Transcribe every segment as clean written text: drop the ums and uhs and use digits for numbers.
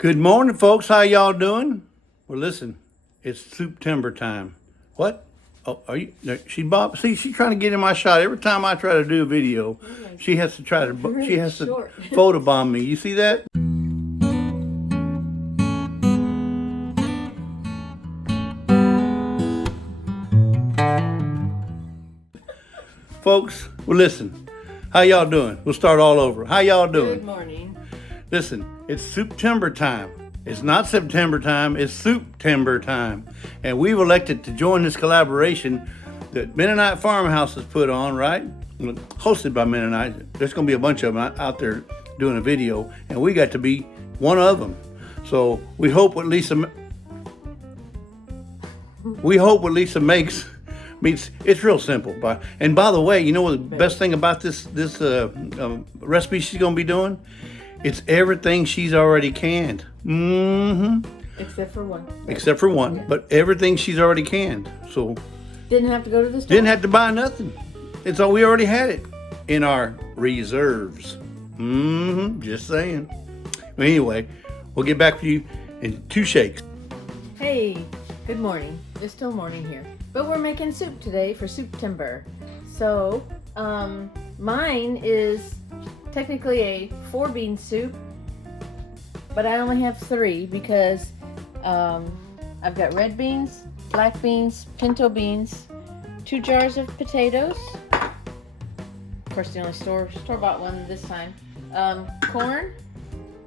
Good morning, folks. How y'all doing? Well, listen, it's Souptember time. What? Oh, are you? She Bob. See, she's trying to get in my shot. Every time I try to do a video, she has to try to. Really she has short. to photobomb me. You see that? Folks, well, listen. How y'all doing? We'll start all over. How y'all doing? Good morning. Listen, it's Souptember time. It's not September time, it's Souptember time. And we've elected to join this collaboration that Mennonite Farmhouse has put on, right? Hosted by Mennonite. There's going to be a bunch of them out there doing a video, and we got to be one of them. So we hope what Lisa makes meets. It's real simple. And by the way, you know what the best thing about this recipe she's going to be doing? It's everything she's already canned. Except for one. Except for one, yeah. But everything she's already canned. So didn't have to go to the store. Didn't have to buy nothing. It's all we already had it in our reserves. Just saying. Well, anyway, we'll get back to you in 2 shakes. Hey, good morning. It's still morning here, but we're making soup today for Souptember. So, mine is technically a 4-bean soup, but I only have 3 because I've got red beans, black beans, pinto beans, 2 jars of potatoes. Of course, the only store-bought one this time. Corn.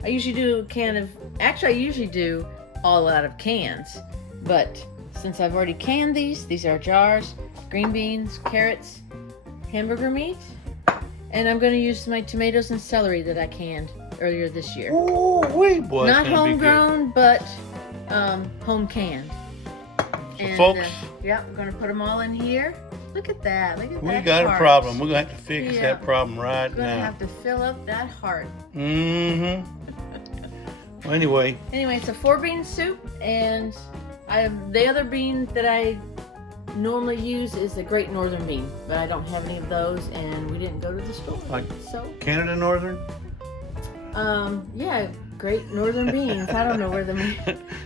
I usually do a can of. Actually, I usually do all out of cans, but since I've already canned these are jars. Green beans, carrots, hamburger meat. And I'm going to use my tomatoes and celery that I canned earlier this year. Oh, wait, boy. Not homegrown, but home canned. And, folks. Yeah, we're going to put them all in here. Look at that. Look at that. We got a problem. We're going to have to fix that problem right now. We're going to have to fill up that heart. Well, anyway. Anyway, it's a 4-bean soup, and the other bean that I normally use is the Great Northern bean, but I don't have any of those, and we didn't go to the store. Like so Canada Northern? Yeah, Great Northern beans. I don't know where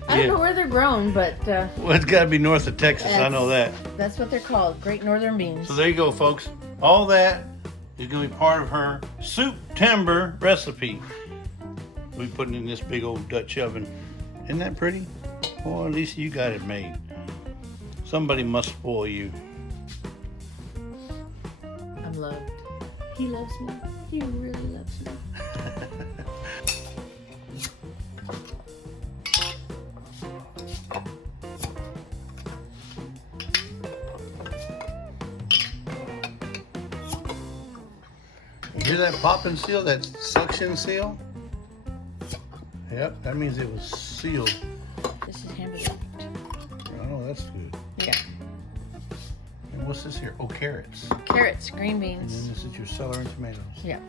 I don't know where they're grown, but well, it's got to be north of Texas. I know that. That's what they're called, Great Northern beans. So there you go, folks. All that is going to be part of her Souptember recipe. We'll be putting in this big old Dutch oven. Isn't that pretty? Well, at least you got it made. Somebody must spoil you. I'm loved. He loves me. He really loves me. You hear that popping seal? That suction seal? Yep, that means it was sealed. This is hamburger. Oh, that's good. Yeah. And what's this here? Oh, carrots. Carrots, green beans. And then this is your celery and tomatoes. Yeah.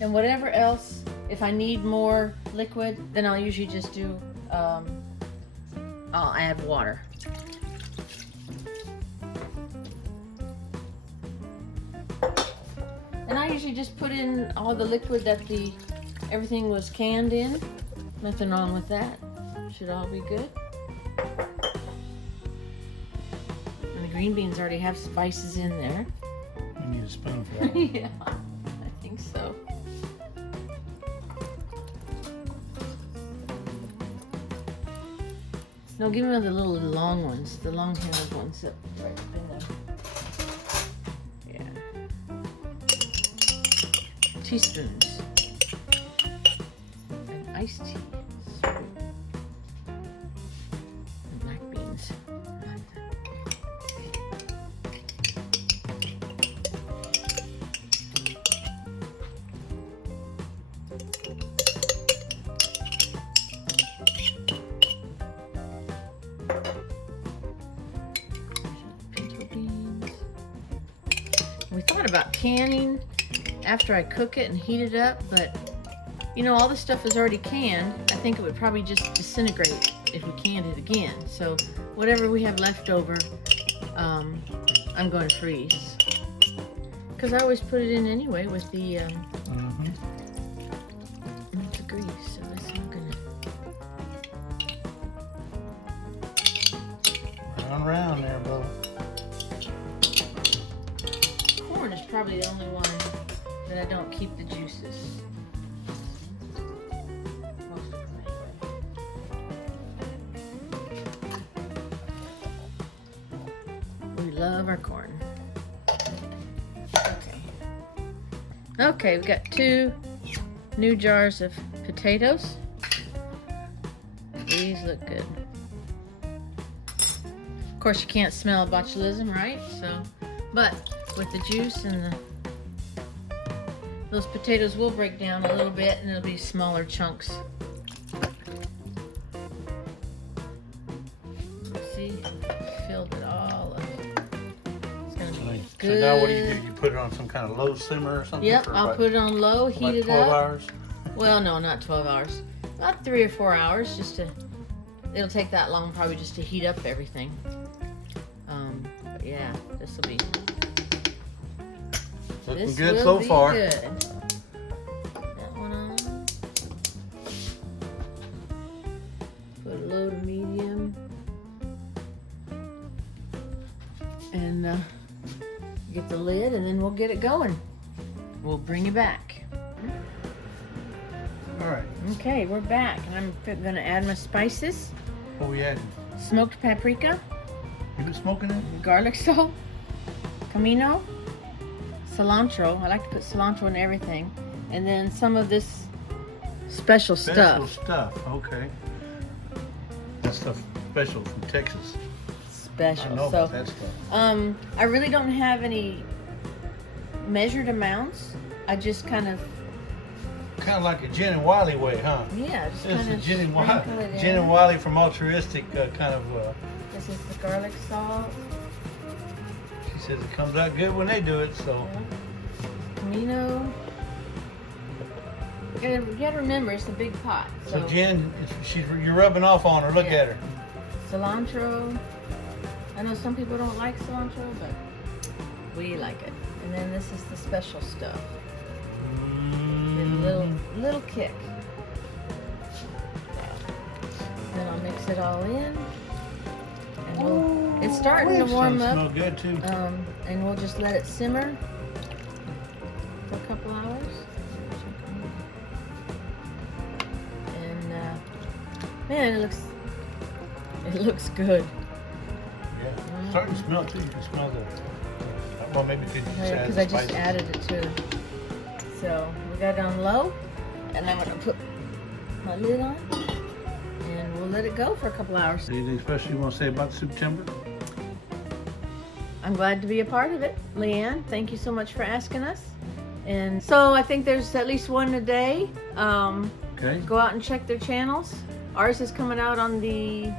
And whatever else, if I need more liquid, then I'll usually just do, I'll add water. And I usually just put in all the liquid that everything was canned in. Nothing wrong with that. Should all be good. And the green beans already have spices in there. You need a spoon for that. Yeah, I think so. No, give me the little long ones, the long-handled ones that right in there. Yeah. Teaspoons. And iced tea. And black beans. Pinto beans. We thought about canning after I cook it and heat it up, but you know, all the stuff is already canned. I think it would probably just disintegrate if we canned it again. So whatever we have left over, I'm going to freeze. Because I always put it in anyway with the grease. So that's not gonna. Round there, bro. Corn is probably the only one that I don't keep the juices. Most of them anyway. We love our corn. Okay, we've got 2 new jars of potatoes. These look good. Of course, you can't smell botulism, right? So, but with the juice and those potatoes will break down a little bit, and it'll be smaller chunks. See, filled it all up. It's gonna be good. So now what do? You put it on some kind of low simmer or something? Yep, I'll put it on low, heat it 12 up. hours? Well, no, not 12 hours. About 3 or 4 hours, just to. It'll take that long, probably, just to heat up everything. But yeah, this will be. Looking good so far. Good. That one on. Put a low to medium. And get the lid, and then we'll get it going. We'll bring you back. All right. Okay, we're back, and I'm gonna add my spices. What we adding? Smoked paprika, You been smoking it? garlic salt, Cumin, cilantro. I like to put cilantro in everything, and then some of this special stuff. Special stuff. Okay. That stuff special from Texas. Special. I know So, about that stuff. I really don't have any measured amounts. I just kind of, Kind of like a Jen and Wiley way, huh? yeah, just This kind is of Jen and sprinkle it Wiley. Jen and in. Wiley from altruistic kind of. This is the garlic salt. She says it comes out good when they do it. So. Camino. You gotta remember, it's a big pot. So Jen, you're rubbing off on her. Look Yeah. at her. Cilantro. I know some people don't like cilantro, but we like it. And then this is the special stuff. Give a little kick. Then I'll mix it all in. And it's starting to warm up. Smell good too. And we'll just let it simmer for a couple hours. And man, it looks good. Yeah, it's starting to smell too. You can smell the. Well, maybe you could just add Because the I just spices. added it too. So we got it on low, and I'm gonna put my lid on, and we'll let it go for a couple hours. Anything special you want to say about Souptember? I'm glad to be a part of it. Leanne, thank you so much for asking us. And so I think there's at least one a day. Okay. Go out and check their channels. Ours is coming out on the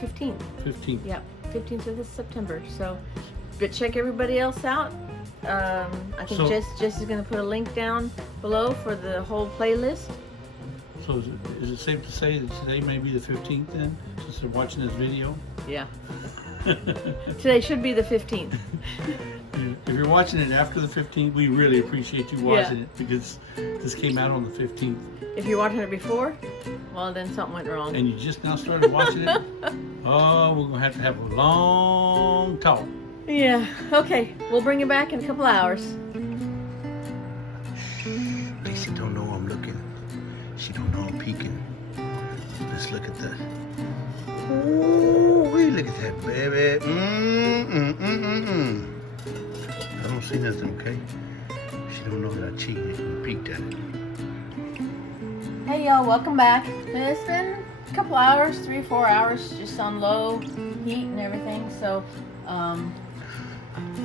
15th. 15. Yep, 15th of this September. So, but check everybody else out. I think So- Jess is going to put a link down below for the whole playlist. So is it safe to say that today may be the 15th then, since they're watching this video? Yeah. Today should be the 15th. If you're watching it after the 15th, we really appreciate you watching it because this came out on the 15th. If you're watching it before, well, then something went wrong. And you just now started watching it, oh, we're going to have a long talk. Yeah. Okay. We'll bring you back in a couple hours. Lisa don't know I'm looking. She don't know I'm peeking. Let's look at that. Ooh, look at that, baby. I don't see nothing, okay? She don't know that I cheated and peeked at it. Hey y'all, welcome back. It's been a couple hours, 3 or 4 hours, just on low heat and everything. So,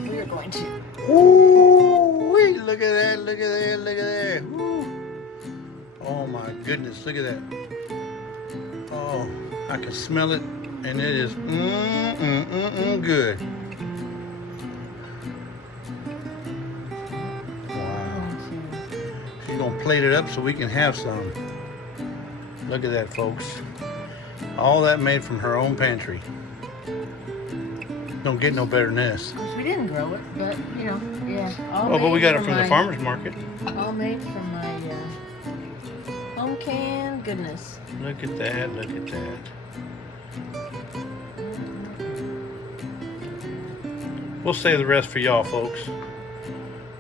we are going to. Ooh, wait, look at that, look at that, look at that. Ooh. Oh my goodness, look at that. Oh, I can smell it, and it is good. Wow. She's gonna plate it up so we can have some. Look at that, folks. All that made from her own pantry. Don't get no better than this. We didn't grow it, but you know, yeah. All Oh, but we made got it from the my- farmer's market. All made from my home canned goodness. Look at that, look at that. We'll save the rest for y'all, folks.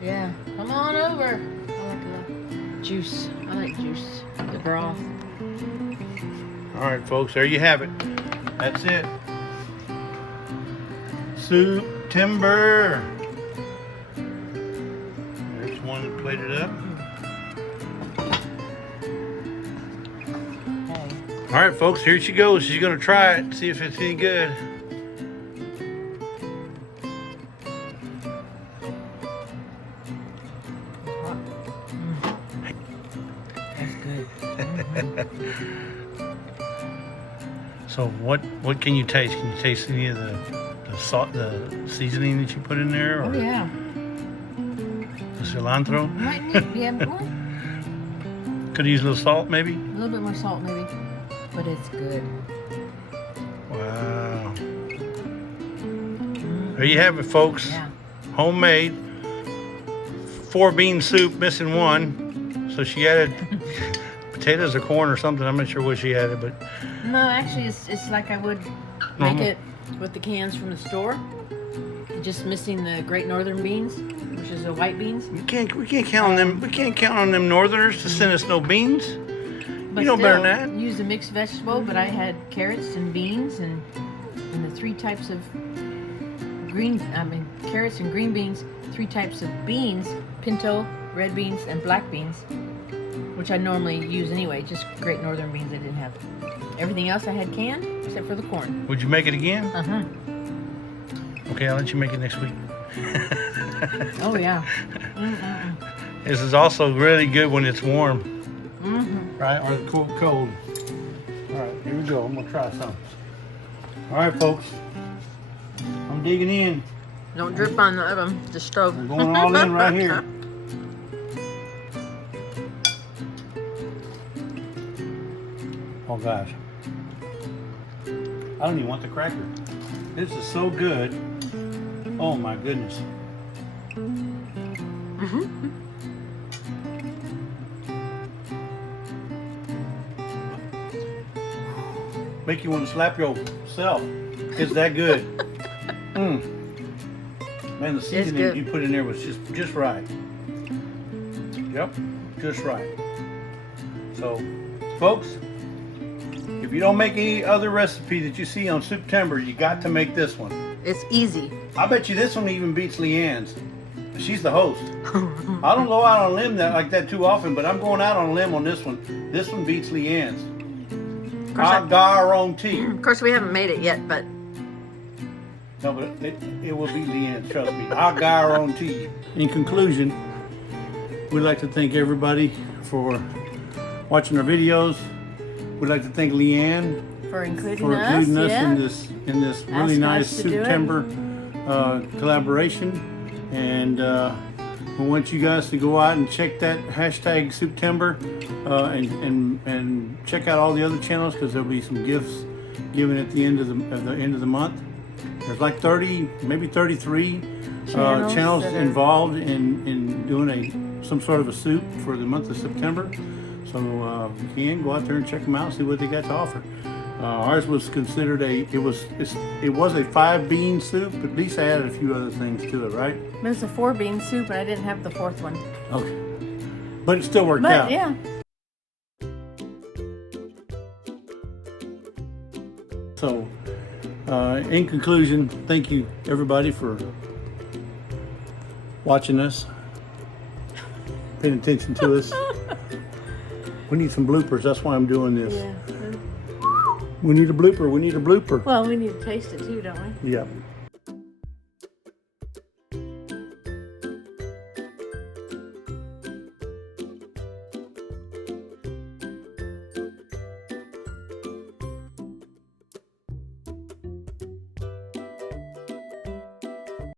Yeah, come on over. I like the juice. I like juice. The broth. All right, folks, there you have it. That's it. Souptember. There's one that plated up. Hey. All right, folks, here she goes. She's gonna try it, see if it's any good. That's good. So what can you taste? Can you taste any of the salt, the seasoning that you put in there, or Oh yeah. the cilantro? Might need, yeah, more. Could use a little salt, maybe. A little bit more salt maybe, but it's good. Wow. There you have it, folks. Yeah. Homemade 4-bean soup, missing one. So she added potatoes or corn or something. I'm not sure what she added, but No, actually, it's like I would make it with the cans from the store. Just missing the Great Northern beans, which is the white beans. we can't count on them. We can't count on them Northerners to send us no beans. But You know better than still, that. use a mixed vegetable, but I had carrots and beans and the 3 types of carrots and green beans, 3 types of beans, pinto, red beans, and black beans, which I normally use anyway, just Great Northern beans I didn't have. Everything else I had canned, except for the corn. Would you make it again? Uh-huh. Okay, I'll let you make it next week. Oh, yeah. This is also really good when it's warm, Mm-hmm. right? Or cold. All right, here we go. I'm gonna try some. All right, folks. I'm digging in. Don't drip on the oven, the stove. I'm going all in right here. Oh gosh. I don't even want the cracker. This is so good. Oh my goodness. Make you want to slap yourself. It's that good. Man, the seasoning good. you put in there was just right. Yep, just right. So, folks, if you don't make any other recipe that you see on Souptember, you got to make this one. It's easy. I bet you this one even beats Leanne's. She's the host. I don't go out on a limb like that too often, but I'm going out on a limb on this one. This one beats Leanne's. I guarantee. Of course, we haven't made it yet, but No, but it will be Leanne's, trust me. I guarantee. In conclusion, we'd like to thank everybody for watching our videos. We'd like to thank Leanne for including for us, including us yeah. in this really Asking nice us to do it. Souptember collaboration. And we want you guys to go out and check that hashtag Souptember and check out all the other channels, because there'll be some gifts given at the end of the month. There's like 30, maybe 33 channels that are- involved in doing some sort of a soup for the month of September. So you can go out there and check them out, see what they got to offer. Ours was considered it was a 5-bean soup. At least I added a few other things to it, right? It was a 4-bean soup, and I didn't have the 4th one. Okay, but it still worked But out. yeah, So, in conclusion, thank you everybody for watching us, paying attention to us. We need some bloopers. That's why I'm doing this. yeah. We need a blooper. We need a blooper. Well, we need to taste it too, don't we? Yeah.